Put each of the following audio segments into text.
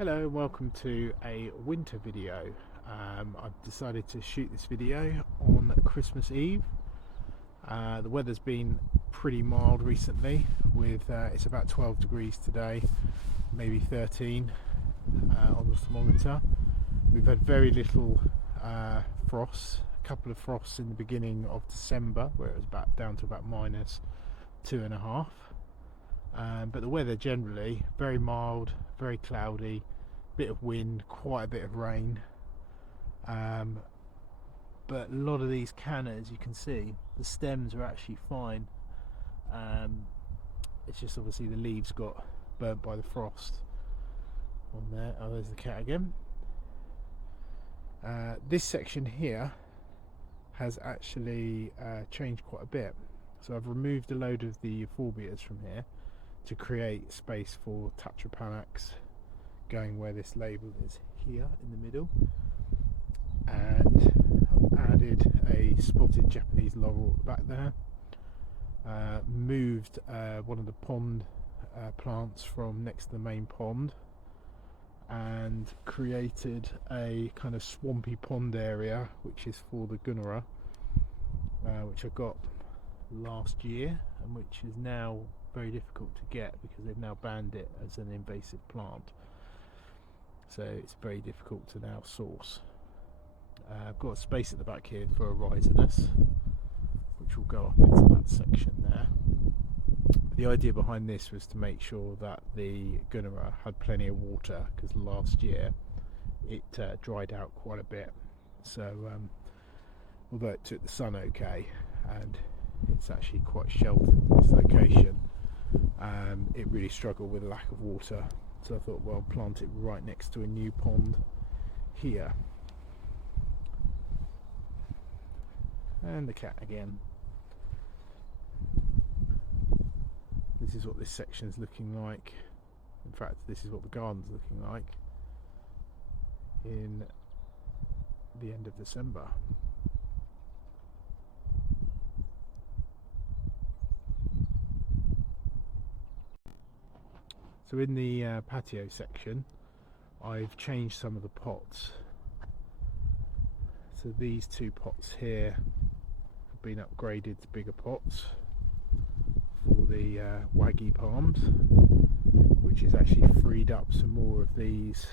Hello and welcome to a winter video. I've decided to shoot this video on Christmas Eve. The weather's been pretty mild recently with it's about 12 degrees today, maybe 13 on the thermometer. We've had very little frosts, a couple of frosts in the beginning of December where it was down to about -2.5. But the weather generally very mild, very cloudy, bit of wind, quite a bit of rain, but a lot of these cannas, you can see the stems are actually fine. It's just obviously the leaves got burnt by the frost on there. Oh, there's the cat again. This section here has actually changed quite a bit, so I've removed a load of the euphorbias from here to create space for Tetrapanax going where this label is here in the middle, and I've added a spotted Japanese laurel at the back there, moved one of the pond plants from next to the main pond and created a kind of swampy pond area which is for the Gunnera, which I got last year and which is now very difficult to get because they've now banned it as an invasive plant, so it's very difficult to now source. I've got a space at the back here for a ricinus which will go up into that section there. The idea behind this was to make sure that the Gunnera had plenty of water, because last year it dried out quite a bit, so although it took the sun okay and it's actually quite sheltered in this location, it really struggled with a lack of water, so I thought, well, plant it right next to a new pond here. And the cat again. This is what this section is looking like. In fact, this is what the garden's looking like in the end of December. So in the patio section, I've changed some of the pots. So these two pots here have been upgraded to bigger pots for the waggy palms, which has actually freed up some more of these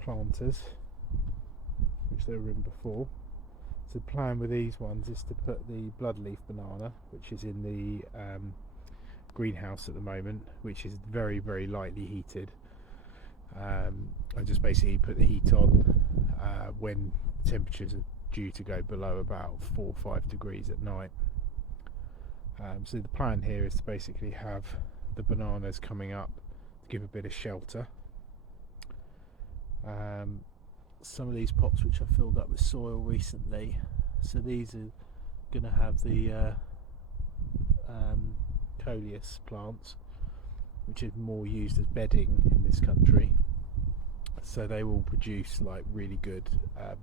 planters which they were in before. So the plan with these ones is to put the bloodleaf banana, which is in the greenhouse at the moment, which is very, very lightly heated. I just basically put the heat on when temperatures are due to go below about 4 or 5 degrees at night. So the plan here is to basically have the bananas coming up to give a bit of shelter. Some of these pots which I filled up with soil recently, so these are going to have the coleus plants, which is more used as bedding in this country, so they will produce like really good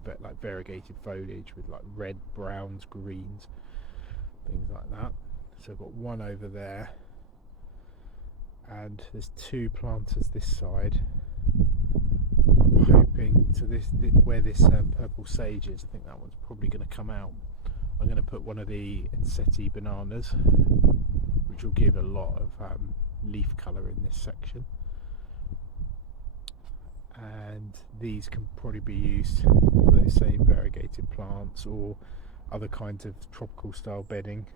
like variegated foliage with like red, browns, greens, things like that. So I've got one over there, and there's two planters this side. I'm hoping to where this purple sage is, I think that one's probably going to come out. I'm going to put one of the Enseti bananas, which will give a lot of leaf colour in this section, and these can probably be used for those same variegated plants or other kinds of tropical style bedding.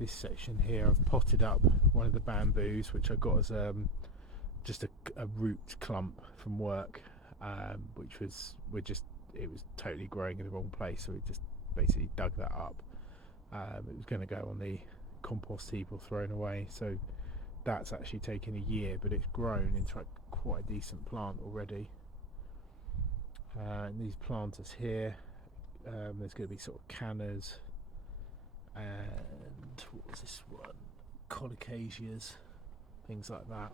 This section here, I've potted up one of the bamboos which I got as just a root clump from work, which was it was totally growing in the wrong place, so we just basically dug that up. It was going to go on the compost heap or thrown away, so that's actually taken a year, but it's grown into quite a decent plant already. And these planters here, there's going to be sort of cannas and what was this one, colocasias, things like that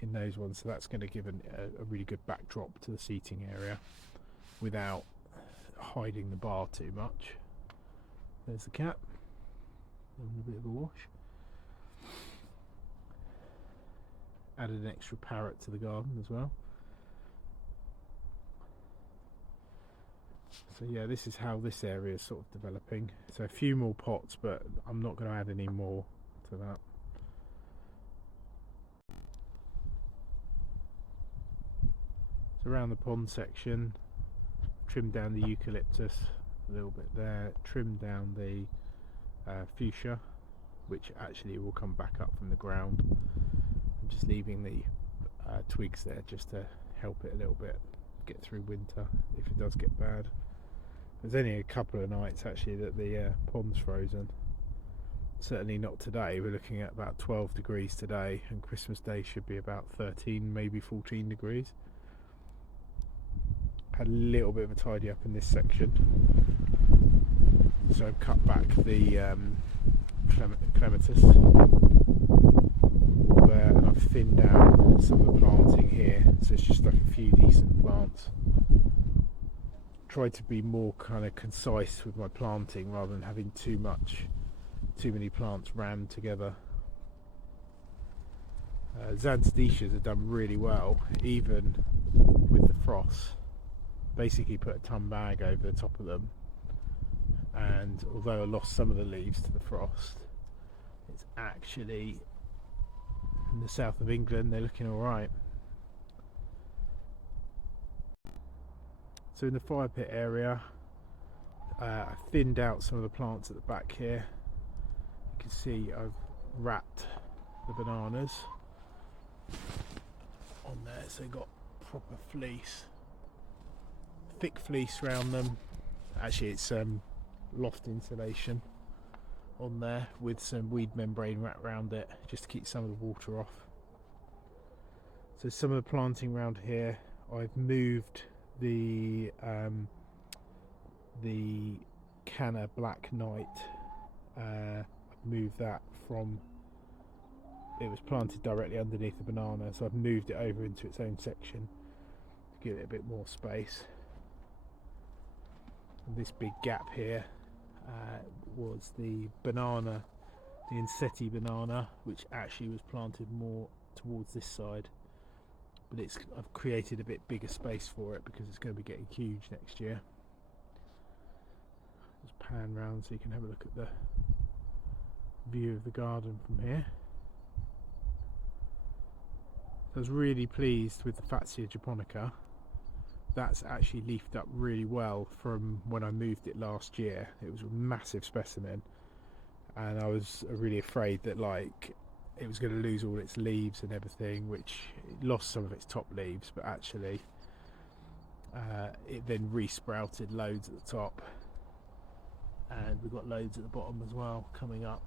in those ones, so that's going to give a really good backdrop to the seating area without hiding the bar too much. There's the cat having a bit of a wash. added an extra parrot to the garden as well. So yeah, this is how this area is sort of developing. So a few more pots, but I'm not going to add any more to that. So around the pond section, trimmed down the eucalyptus a little bit there, trimmed down the fuchsia, which actually will come back up from the ground. I'm just leaving the twigs there just to help it a little bit get through winter if it does get bad. There's only a couple of nights actually that the pond's frozen. Certainly not today. We're looking at about 12 degrees today, and Christmas Day should be about 13, maybe 14 degrees. Had a little bit of a tidy up in this section, so I've cut back the clematis there, and I've thinned out some of the planting here, so it's just like a few decent plants. Tried to be more kind of concise with my planting rather than having too many plants rammed together. Xanthidicias have done really well even with the frost. Basically put a ton bag over the top of them, and although I lost some of the leaves to the frost, it's actually, in the south of England, they're looking alright. So in the fire pit area, I thinned out some of the plants at the back here. You can see I've wrapped the bananas on there, so they've got proper fleece, thick fleece around them. Actually it's loft insulation on there with some weed membrane wrapped around it just to keep some of the water off. So some of the planting around here, I've moved the Canna Black Knight. I've moved that from, it was planted directly underneath the banana, so I've moved it over into its own section to give it a bit more space. And this big gap here was the banana, the Insetti banana, which actually was planted more towards this side, but I've created a bit bigger space for it because it's going to be getting huge next year. Just pan round so you can have a look at the view of the garden from here. I was really pleased with the Fatsia japonica. That's actually leafed up really well from when I moved it last year. It was a massive specimen, and I was really afraid that like it was going to lose all its leaves and everything, which it lost some of its top leaves, but actually it then resprouted loads at the top, and we've got loads at the bottom as well coming up.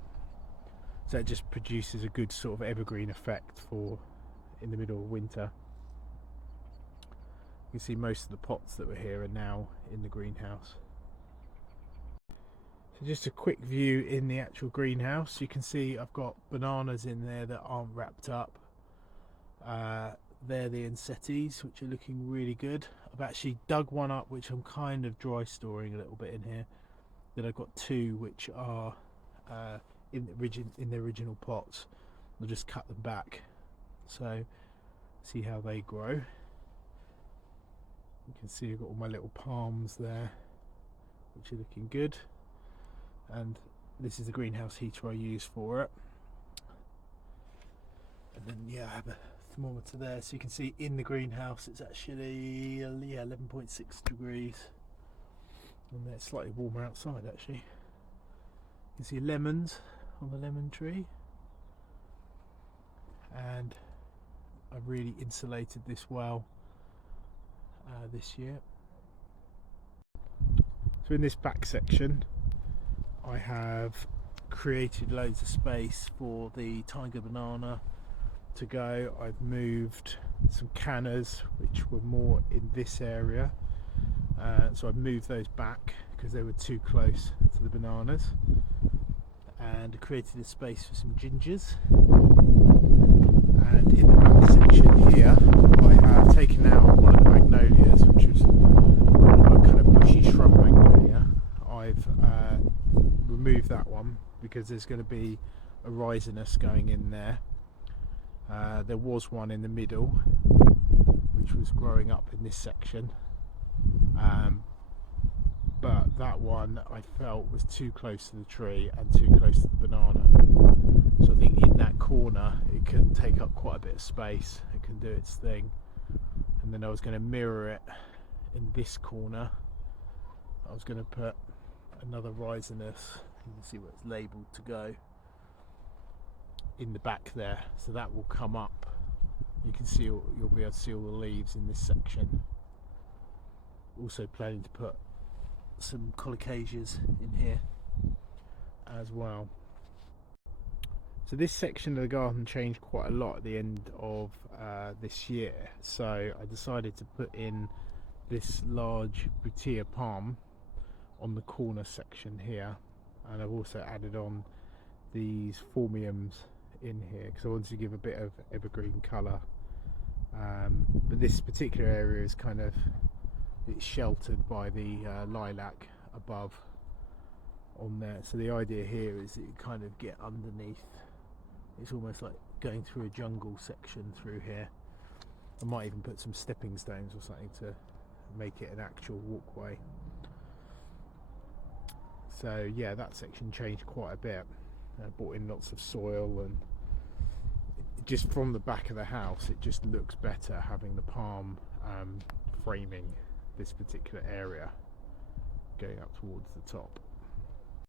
So it just produces a good sort of evergreen effect for in the middle of winter. You can see most of the pots that were here are now in the greenhouse. So just a quick view in the actual greenhouse. You can see I've got bananas in there that aren't wrapped up. They're the Insettis, which are looking really good. I've actually dug one up which I'm kind of dry storing a little bit in here. Then I've got two which are in the original pots. I'll just cut them back, so see how they grow. You can see I've got all my little palms there which are looking good, and this is the greenhouse heater I use for it. And then yeah, I have a thermometer there, so you can see in the greenhouse it's actually 11.6 degrees, and it's slightly warmer outside actually. You can see lemons on the lemon tree, and I've really insulated this well this year. So in this back section I have created loads of space for the tiger banana to go. I've moved some cannas which were more in this area, so I've moved those back because they were too close to the bananas, and created a space for some gingers. And in the back section here I have taken out one of the magnolias, which was a kind of bushy shrub magnolia. I've removed that one because there's going to be a ricinus going in there. There was one in the middle which was growing up in this section, but that one I felt was too close to the tree and too close to the banana. So I think in that corner it can take up quite a bit of space, it can do its thing. And then I was going to mirror it in this corner. I was going to put another ricinus, you can see where it's labelled to go, in the back there, so that will come up. You can see, you'll be able to see all the leaves in this section. Also planning to put some colocasias in here as well. So this section of the garden changed quite a lot at the end of this year, so I decided to put in this large butea palm on the corner section here, and I've also added on these phormiums in here because I wanted to give a bit of evergreen colour, but this particular area is kind of, it's sheltered by the lilac above on there. So the idea here is that you kind of get underneath. It's almost like going through a jungle section through here. I might even put some stepping stones or something to make it an actual walkway. So yeah, that section changed quite a bit. I brought in lots of soil, and just from the back of the house it just looks better having the palm framing this particular area going up towards the top.